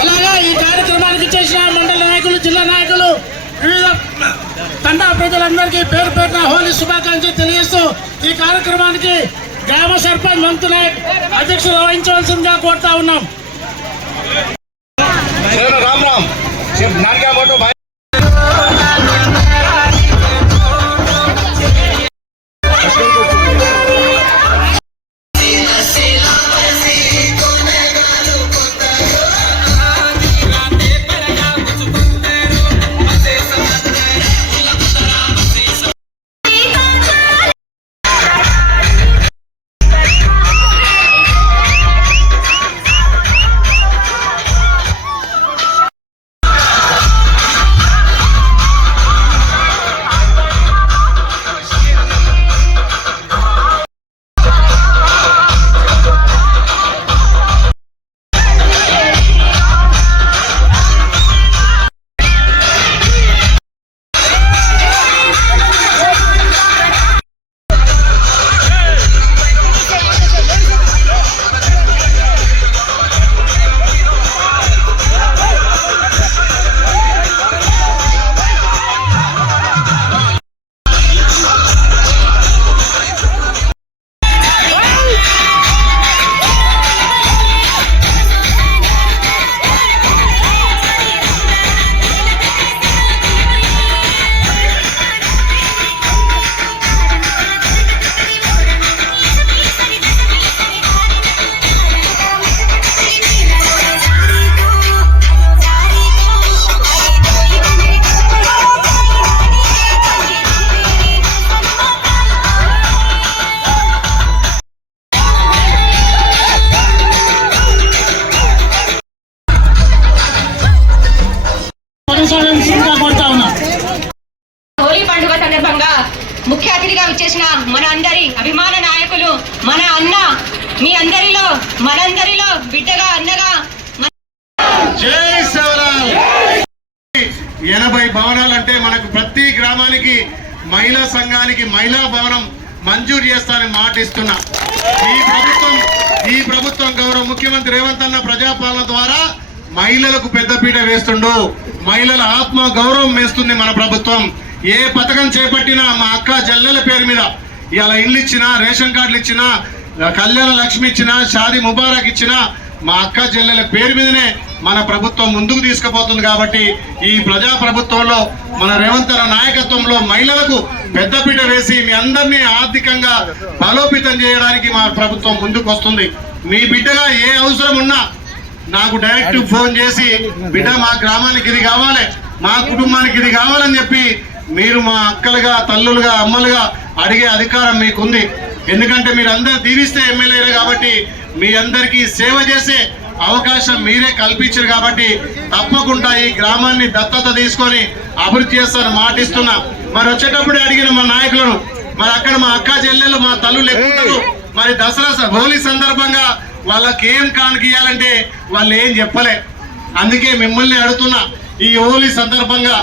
అలాగే ఈ కార్యక్రమానికి చేసిన మండల నాయకులు, జిల్లా నాయకులు, వివిధ తండా ప్రజలందరికీ పేరు పేరున హోలీ శుభాకాంక్షలు తెలియజేస్తూ ఈ కార్యక్రమానికి గ్రామ సర్పంచ్ మంతు నాయక్ అధ్యక్షులు వహించవలసిందిగా కోరుతా ఉన్నాం. హోలీ పండుగ సందర్భంగా ముఖ్య అతిథిగా విచ్చేసిన మన అందరి అభిమాన నాయకులు, మన అన్న, మీ అందరిలో మనందరిలో బిడ్డగా అన్నగా 80 భవనాలంటే మనకు ప్రతి గ్రామానికి మహిళా సంఘానికి మహిళా భవనం మంజూరు చేస్తానని మాటిస్తున్నా. ఈ ప్రభుత్వం గౌరవ ముఖ్యమంత్రి రేవంత్ అన్న ప్రజాపాలన ద్వారా మహిళలకు పెద్దపీట వేస్తుండు. మహిళల ఆత్మ గౌరవం వేస్తుంది మన ప్రభుత్వం. ఏ పథకం చేపట్టినా మా అక్క చెల్లెల పేరు మీద ఇలా ఇల్లు ఇచ్చినా, రేషన్ కార్డులు ఇచ్చినా, కళ్యాణ లక్ష్మి ఇచ్చినా, షాదీ ముబారక్ ఇచ్చినా మా అక్క చెల్లెల పేరు మీదనే మన ప్రభుత్వం ముందుకు తీసుకుపోతుంది. కాబట్టి ఈ ప్రజా ప్రభుత్వంలో మన రేవంత్ అన్న నాయకత్వంలో మహిళలకు పెద్దపీట వేసి మీ అందరినీ ఆర్థికంగా బలోపేతం చేయడానికి మా ప్రభుత్వం ముందుకు వస్తుంది. మీ బిడ్డగా ఏ అవసరం ఉన్నా నాకు డైరెక్ట్ ఫోన్ చేసి, బిడ్డ మా గ్రామానికి ఇది కావాలి, మా కుటుంబానికి ఇది కావాలని చెప్పి మీరు మా అక్కలుగా, తల్లులుగా, అమ్మలుగా అడిగే అధికారం మీకుంది. ఎందుకంటే మీరు అందరు దీవిస్తే ఎమ్మెల్యేలు కాబట్టి మీ అందరికీ సేవ చేసే అవకాశం మీరే కల్పించారు కాబట్టి తప్పకుండా ఈ గ్రామాన్ని దత్తత తీసుకొని అభివృద్ధి చేస్తారని మాటిస్తున్నా. మరి వచ్చేటప్పుడు అడిగిన మా నాయకులను, మరి అక్కడ మా అక్క చెల్లెలు మా తల్లులు ఎక్కుతారు, మరి దసరా హోలీ సందర్భంగా వాళ్ళకి ఏం కానుకియాలంటే వాళ్ళు ఏం చెప్పలే. అందుకే మిమ్మల్ని అడుగుతున్నా, ఈ హోలీ సందర్భంగా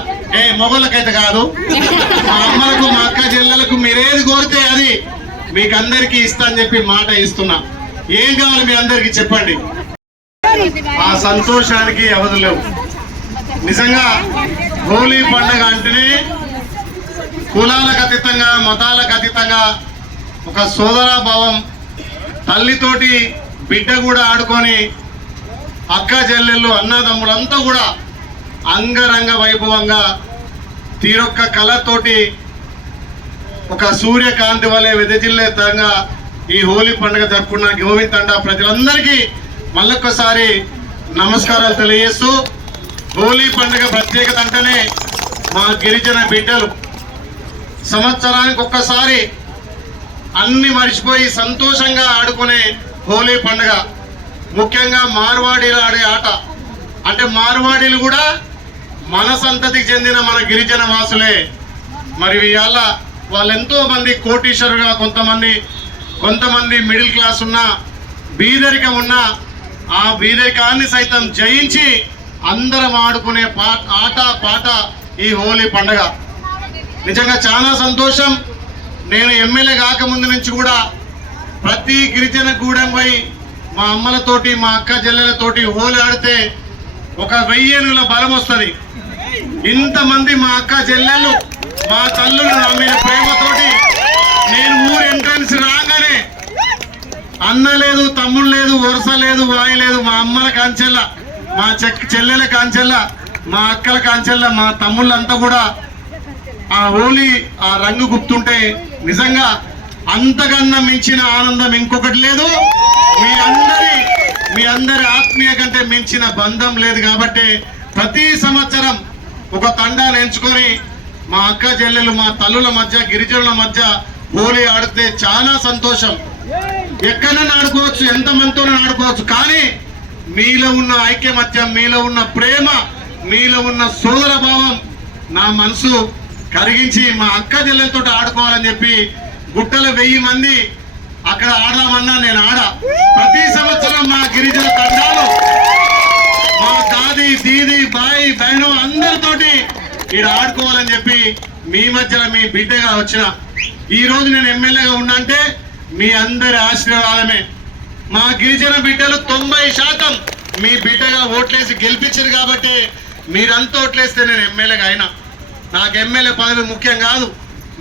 మొగళ్ళకైతే కాదు, మా అమ్మలకు మా అక్క చెల్లెలకు మీరేది కోరితే అది మీకు అందరికీ ఇస్తా అని చెప్పి మాట ఇస్తున్నా. ఏం కావాలి మీ అందరికీ చెప్పండి. ఆ సంతోషానికి అవధులు లేవు. నిజంగా హోలీ పండుగ అంటేనే కులాలకు అతీతంగా మతాలకు అతీతంగా ఒక సోదరాభావం, తల్లితోటి బిడ్డ కూడా ఆడుకొని అక్క చెల్లెళ్ళు అన్నదమ్ములంతా కూడా అంగరంగ వైభవంగా తీరొక్క కళతోటి ఒక సూర్యకాంతి వలె వెదజిల్లేతంగా ఈ హోలీ పండుగ జరుపుకున్న గోవింద్ తండా ప్రజలందరికీ మళ్ళొక్కసారి నమస్కారాలు తెలియజేస్తూ, హోలీ పండుగ ప్రత్యేకత అంటేనే మా గిరిజన బిడ్డలు సంవత్సరానికి ఒక్కసారి అన్ని మర్చిపోయి సంతోషంగా ఆడుకునే హోలీ పండుగ. ముఖ్యంగా మార్వాడీలు ఆడే ఆట. అంటే మార్వాడీలు కూడా మన సంతతికి చెందిన మన గిరిజన వాసులే. మరి ఇవాళ వాళ్ళు ఎంతో మంది కోటీశ్వరుగా, కొంతమంది మిడిల్ క్లాస్ ఉన్న, బీదరికం ఉన్న, ఆ బీదరికాన్ని సైతం జయించి అందరం ఆడుకునే ఆట పాట ఈ హోలీ పండుగ. నిజంగా చాలా సంతోషం. నేను ఎమ్మెల్యే కాకముందు నుంచి కూడా ప్రతి గిరిజన గూడెం పోయి మా అమ్మలతోటి మా అక్క చెల్లెలతోటి హోలీ ఆడితే ఒక 1000 ఏనుగుల బలం వస్తుంది. ఇంతమంది మా అక్క చెల్లెళ్ళు మా తల్లులు నా మీద ప్రేమతోటి నేను ఊరు ఎంట్రన్స్ రాగానే అన్న లేదు, తమ్ముడు లేదు, వరుస లేదు, వాయి లేదు, మా అమ్మల కాంచెల్ల, మా చెల్లెల కాంచెల్ల, మా అక్కల కాంచెల్ల, మా తమ్ముళ్ళంతా కూడా ఆ హోలీ ఆ రంగు గుర్తుంటే నిజంగా అంతకన్నా మించిన ఆనందం ఇంకొకటి లేదు. మీ అందరి ఆత్మీయ కంటే మించిన బంధం లేదు. కాబట్టి ప్రతి సంవత్సరం ఒక తండాన్ని ఎంచుకొని మా అక్క చెల్లెలు మా తల్లుల మధ్య గిరిజనుల మధ్య హోలీ ఆడితే చాలా సంతోషం. ఎక్కడైనా ఆడుకోవచ్చు, ఎంతమందితోనూ ఆడుకోవచ్చు, కానీ మీలో ఉన్న ఐక్యమత్యం, మీలో ఉన్న ప్రేమ, మీలో ఉన్న సోదర భావం నా మనసు కరిగించి మా అక్క చెల్లెలతో ఆడుకోవాలని చెప్పి గుట్టల 1000 మంది అక్కడ ఆడదామన్నా నేను ప్రతి సంవత్సరం మా గిరిజన తండాలు మా దాది దీది బాయి బహను అందరితోటి ఇక్కడ ఆడుకోవాలని చెప్పి మీ మధ్యలో మీ బిడ్డగా వచ్చిన ఈ రోజు నేను ఎమ్మెల్యేగా ఉన్నంటే మీ అందరి ఆశీర్వాదమే. మా గిరిజన బిడ్డలు 90% మీ బిడ్డగా ఓట్లేసి గెలిపించారు కాబట్టి మీరంతా ఓట్లేస్తే నేను ఎమ్మెల్యేగా అయినా. నాకు ఎమ్మెల్యే పదవి ముఖ్యం కాదు,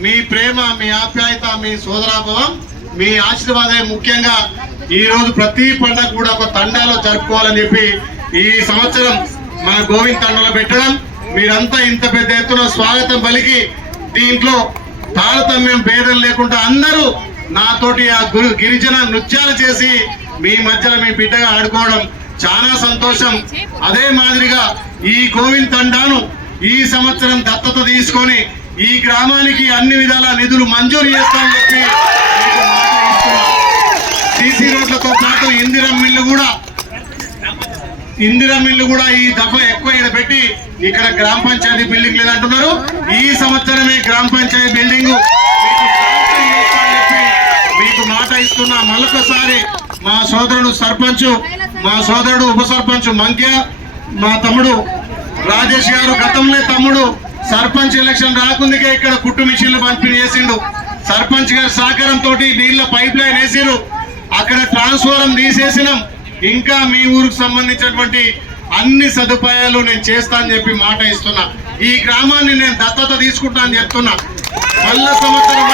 మీ ప్రేమ, మీ ఆప్యాయత, మీ సోదరాభావం, మీ ఆశీర్వాదం ముఖ్యంగా. ఈ రోజు ప్రతి పండుగ కూడా ఒక తండాలో జరుపుకోవాలని చెప్పి ఈ సంవత్సరం మన గోవింద్ తండాలో పెట్టడం, మీరంతా ఇంత పెద్ద ఎత్తున స్వాగతం పలికి దీంట్లో తారతమ్యం భేదం లేకుండా అందరూ నాతోటి ఆ గిరిజన నృత్యాలు చేసి మీ మధ్యలో మీ బిడ్డగా ఆడుకోవడం చాలా సంతోషం. అదే మాదిరిగా ఈ గోవింద్ తండాను ఈ సంవత్సరం దత్తత తీసుకొని ఈ గ్రామానికి అన్ని విధాల నిధులు మంజూరు చేస్తామని చెప్పి సీసీ రోడ్లతో పాటు ఇందిరా మిల్లు కూడా ఈ దఫా ఎక్కువ ఇక్కడ పెట్టి ఇక్కడ గ్రామ పంచాయతీ బిల్డింగ్ లేదంటున్నారు. ఈ సంవత్సరమే గ్రామ పంచాయతీ బిల్డింగ్ మీకు మాట ఇస్తున్నా. మరొకసారి మా సోదరుడు సర్పంచ్, మా సోదరుడు ఉప సర్పంచ్ మంక్య, మా తమ్ముడు రాజేష్ గారు గతంలో తమ్ముడు సర్పంచ్ ఎలక్షన్ రాకుందికే ఇక్కడ కుట్టు మిషన్లు పంపిణీ చేసిండు. సర్పంచ్ గారి సహకారంతో నీళ్ల పైప్ లైన్ వేసిరు, అక్కడ ట్రాన్స్ఫారం తీసేసినాం. ఇంకా మీ ఊరికి సంబంధించినటువంటి అన్ని సదుపాయాలు నేను చేస్తా అని చెప్పి మాట ఇస్తున్నా. ఈ గ్రామాన్ని నేను దత్తత తీసుకుంటా అని చెప్తున్నా. మళ్ళా సంవత్సరం